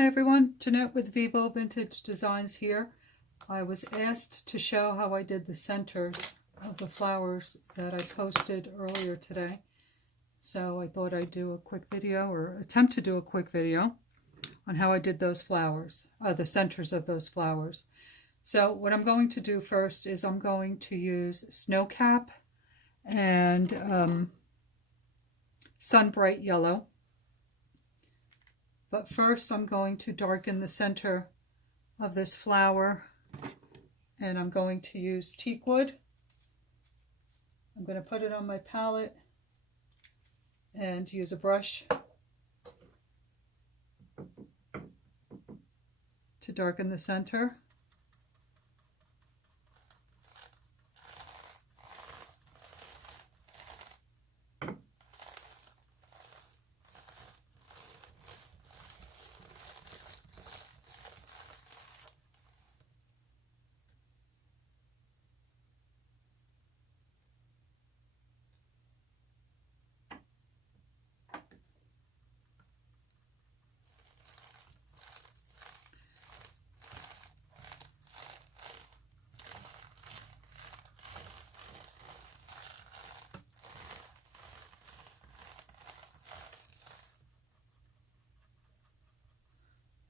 Hi everyone, Jeanette with Vivo Vintage Designs here. I was asked to show how I did the centers of the flowers that I posted earlier today. So I thought I'd do a quick video, or attempt to do a quick video, on how I did those flowers, the centers of those flowers. So what I'm going to do first is I'm going to use Snowcap and Sun Bright Yellow. But first I'm going to darken the center of this flower, and I'm going to use teak wood. I'm going to put it on my palette and use a brush to darken the center.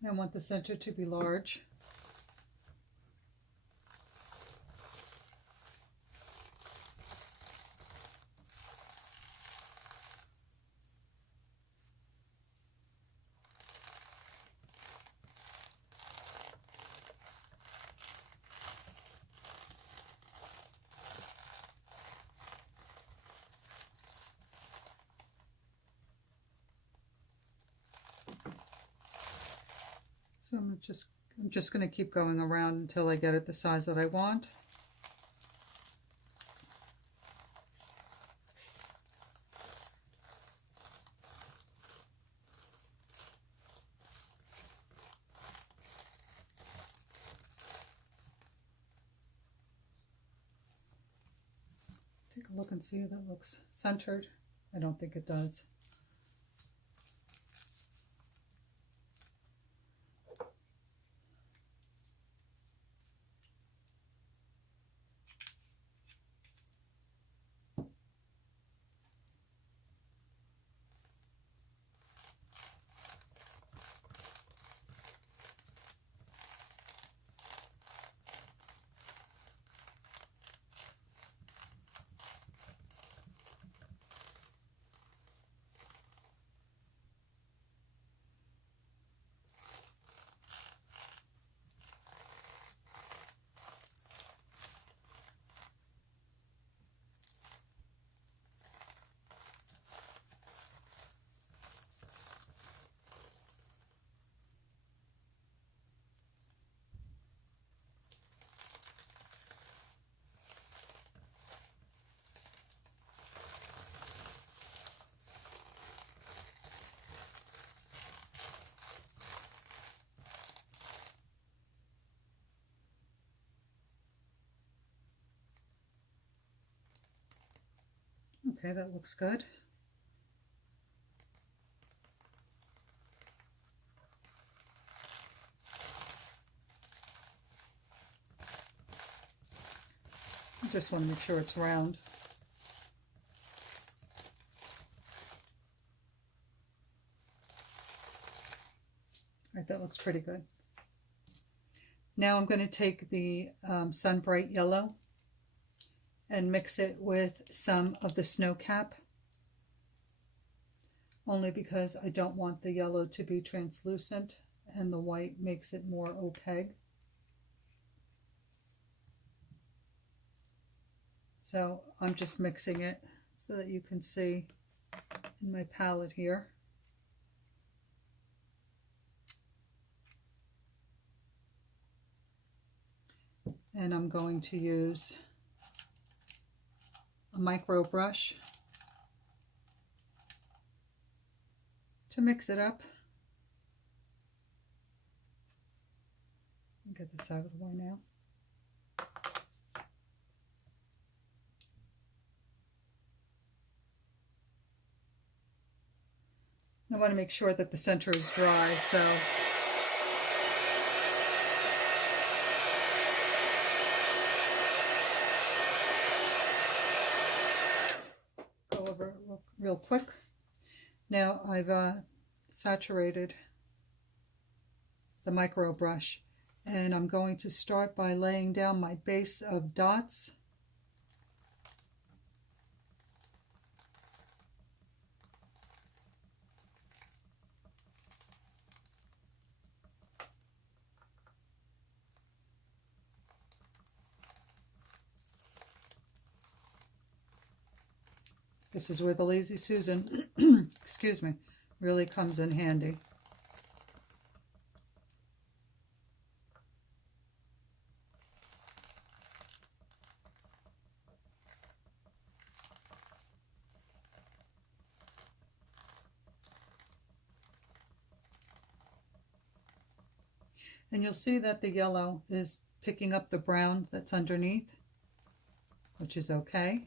I want the center to be large. So I'm just going to keep going around until I get it the size that I want. Take a look and see if that looks centered. I don't think it does. Okay, that looks good. I just want to make sure it's round. All right, that looks pretty good. Now I'm going to take the Sun Bright Yellow and mix it with some of the Snowcap, only because I don't want the yellow to be translucent and the white makes it more opaque. So I'm just mixing it so that you can see in my palette here. And I'm going to use a micro brush to mix it up. Get this out of the way now. I want to make sure that the center is dry, so real quick. Now I've saturated the micro brush, and I'm going to start by laying down my base of dots. This is where the Lazy Susan, excuse me, really comes in handy. And you'll see that the yellow is picking up the brown that's underneath, which is okay.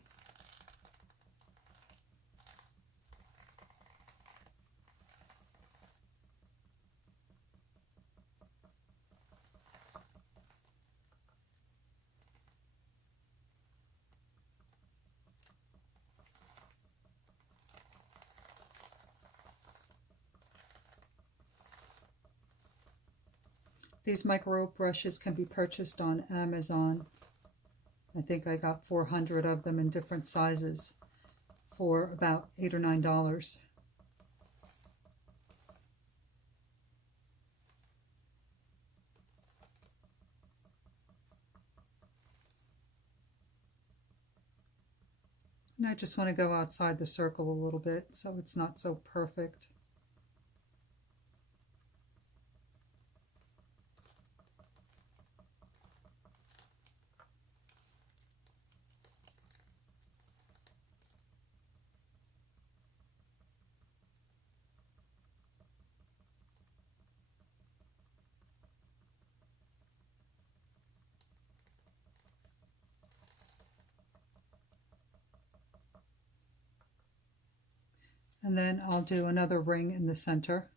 These micro brushes can be purchased on Amazon. I think I got 400 of them in different sizes for about $8 or $9. And I just want to go outside the circle a little bit so it's not so perfect. And then I'll do another ring in the center.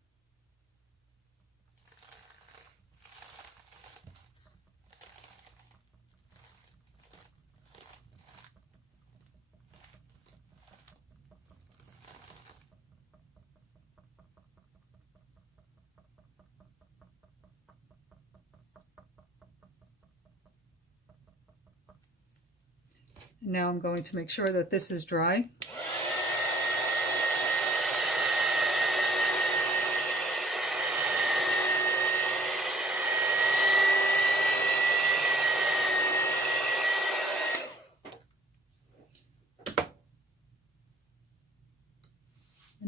And now I'm going to make sure that this is dry.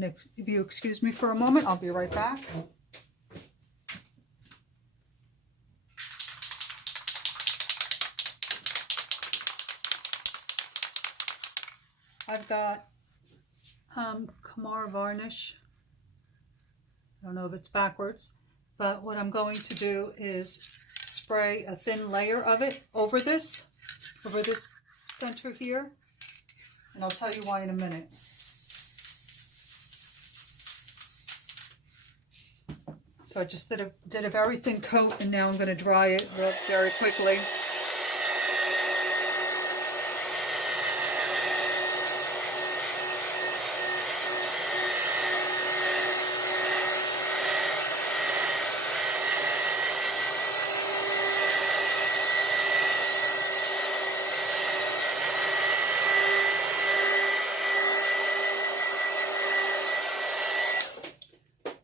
And if you excuse me for a moment, I'll be right back. I've got Kamar varnish. I don't know if it's backwards, but what I'm going to do is spray a thin layer of it over this center here, and I'll tell you why in a minute. So I just did a very thin coat, and now I'm going to dry it very quickly.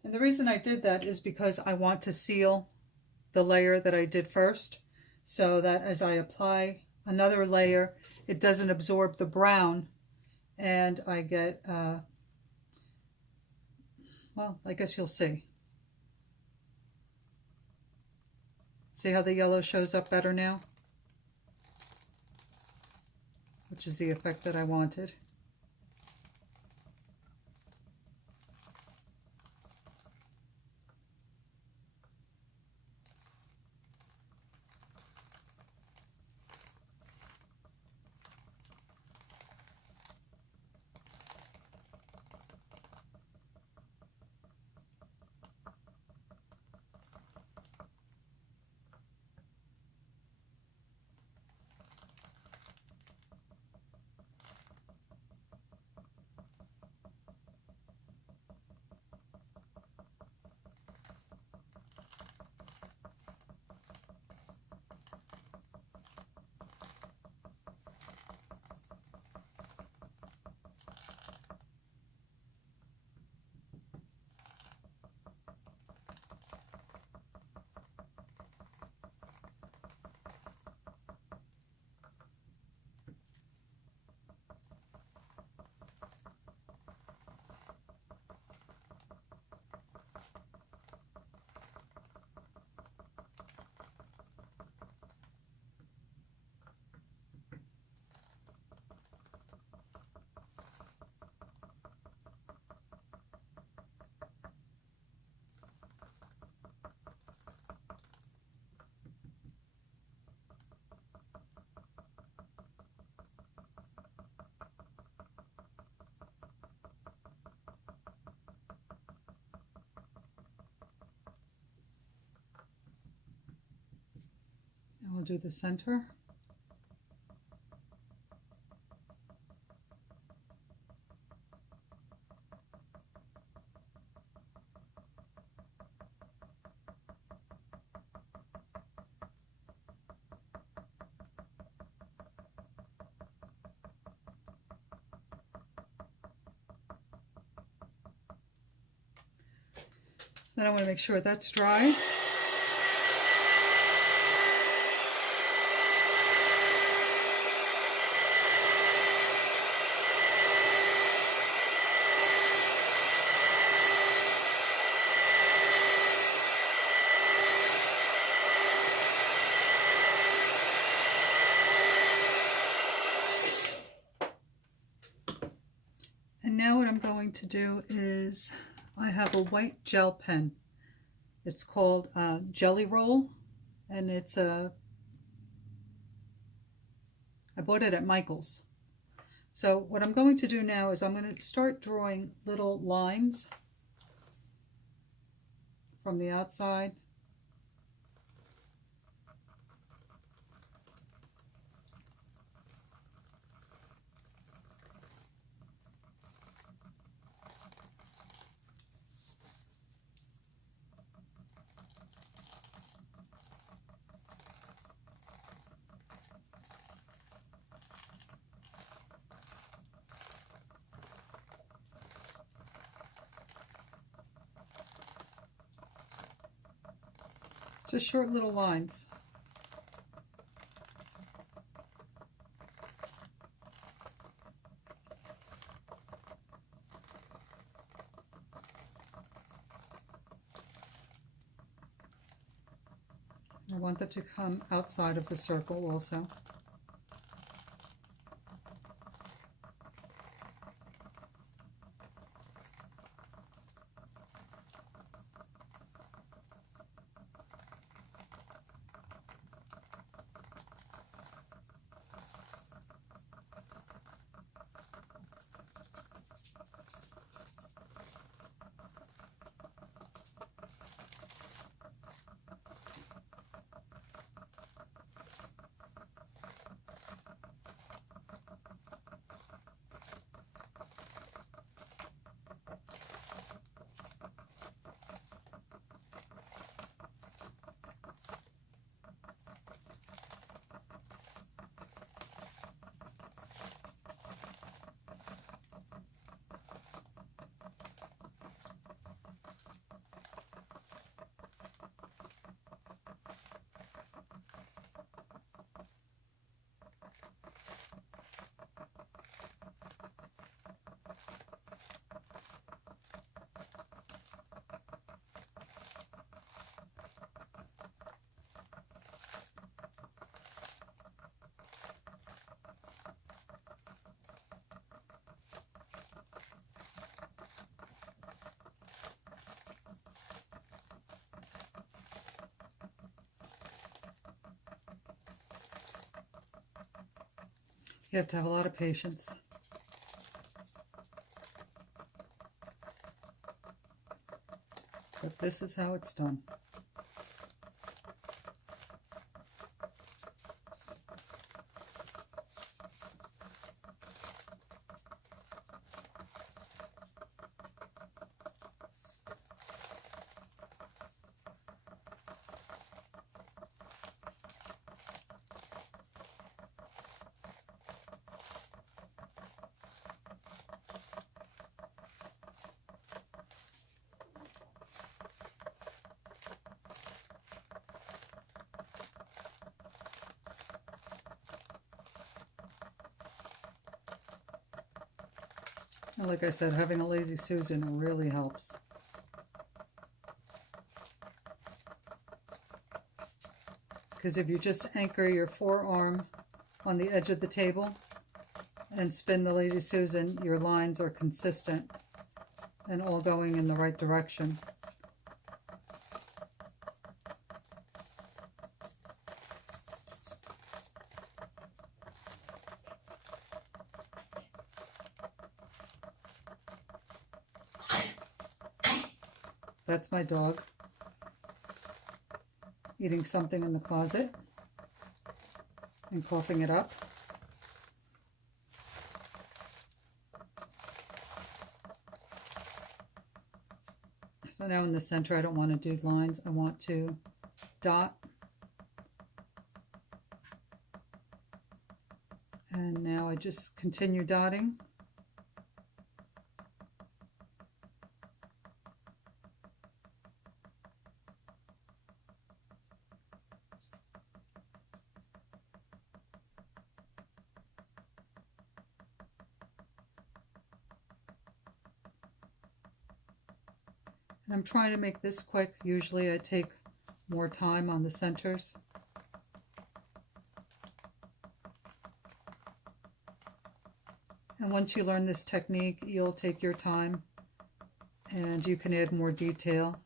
The reason I did that is because I want to seal the layer that I did first, so that as I apply another layer, it doesn't absorb the brown, and I get, well, I guess you'll see. See how the yellow shows up better now? Which is the effect that I wanted. do the center. Then I want to make sure that's dry. And now what I'm going to do is I have a white gel pen. It's called Jelly Roll, and I bought it at Michael's. So what I'm going to do now is I'm going to start drawing little lines from the outside. Just short little lines. I want them to come outside of the circle also. You have to have a lot of patience. But this is how it's done. And like I said, having a Lazy Susan really helps. Because if you just anchor your forearm on the edge of the table and spin the Lazy Susan, your lines are consistent and all going in the right direction. That's my dog eating something in the closet. and coughing it up. So now in the center, I don't want to do lines. I want to dot. And now I just continue dotting. And I'm trying to make this quick. Usually I take more time on the centers. And once you learn this technique, you'll take your time and you can add more detail.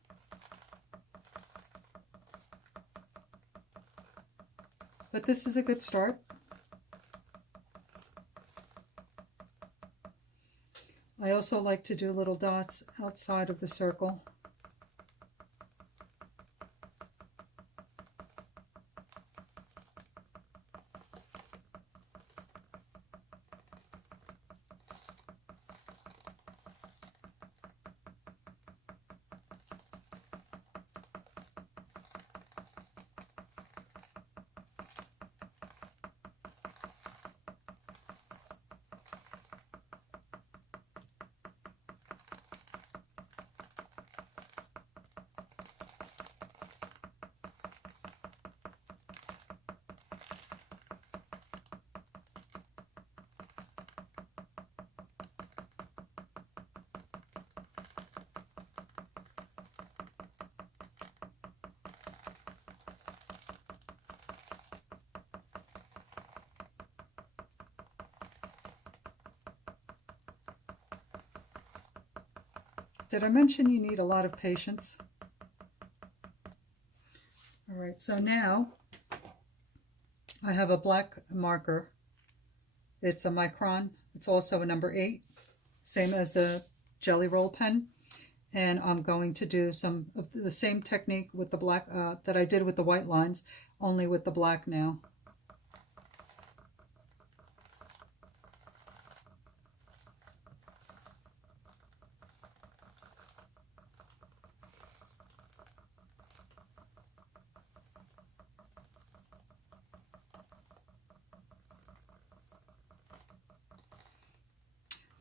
But this is a good start. I also like to do little dots outside of the circle. Did I mention you need a lot of patience? All right, so now I have a black marker. It's a micron. It's also a number 8, same as the Jelly Roll pen. And I'm going to do some of the same technique with the black that I did with the white lines, only with the black now.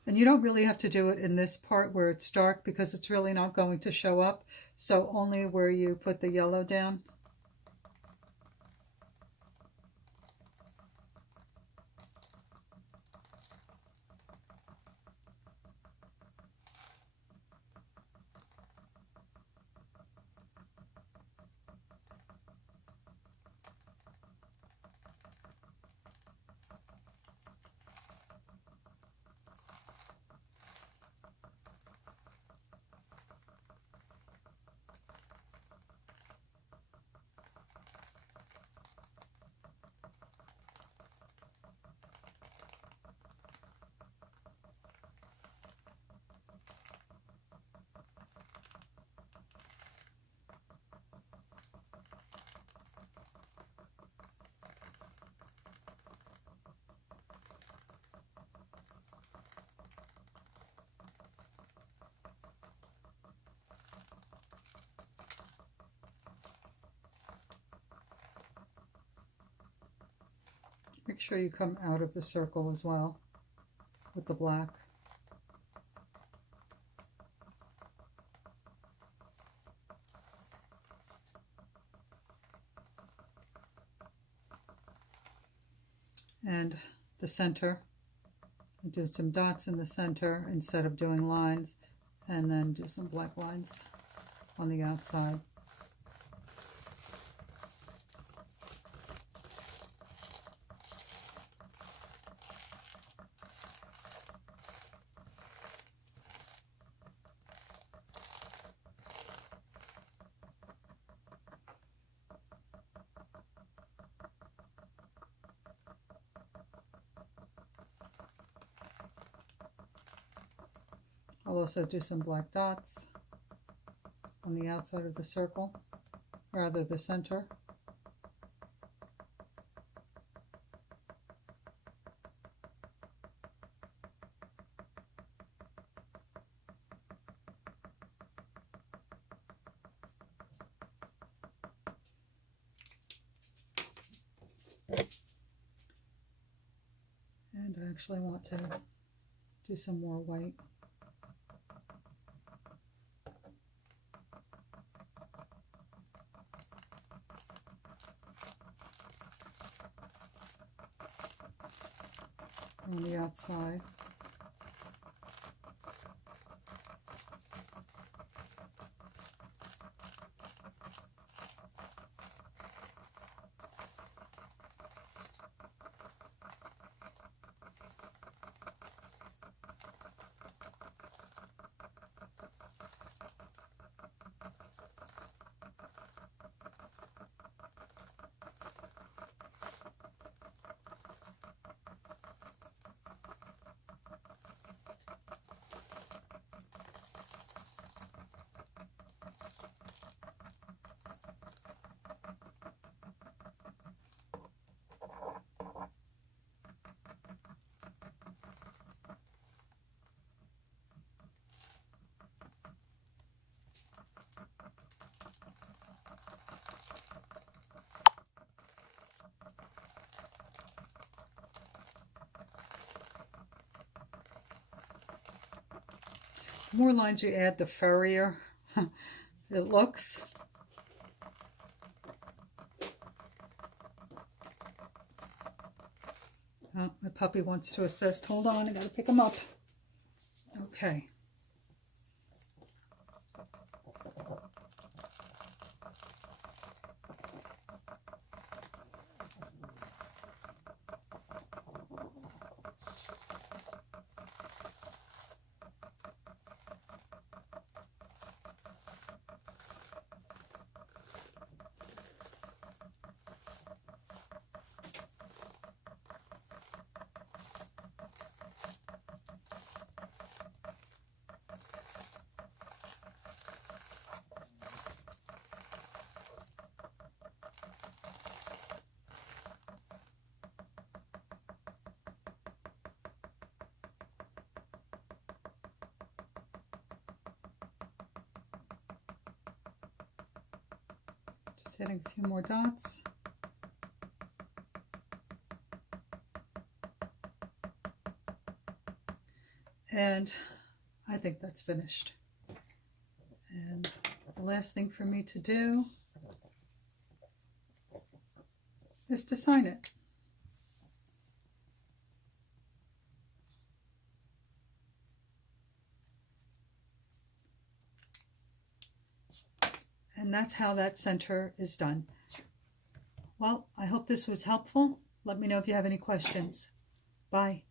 And you don't really have to do it in this part where it's dark because it's really not going to show up. So only where you put the yellow down. Make sure you come out of the circle as well with the black. And the center, I do some dots in the center instead of doing lines, and then do some black lines on the outside. I'll also do some black dots on the outside of the circle, rather the center. And I actually want to do some more white. On the outside. The more lines you add, the furrier it looks. Oh, my puppy wants to assist. Hold on, I gotta pick him up. Okay. Just hitting a few more dots. And I think that's finished. And the last thing for me to do is to sign it. And that's how that center is done. Well, I hope this was helpful. Let me know if you have any questions. Bye.